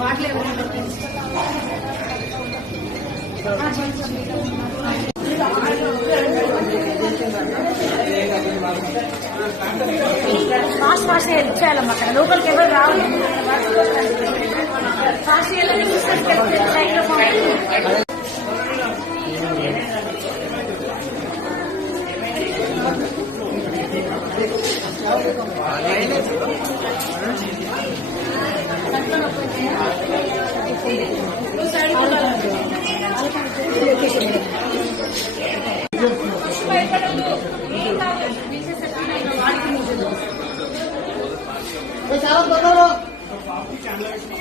bottle ఎవరైనా fast fast help చేయాలమ్మా అక్కడ లోపలికి ఎవరు రావాలి ఫాస్ట్ कोई सारा बता रहा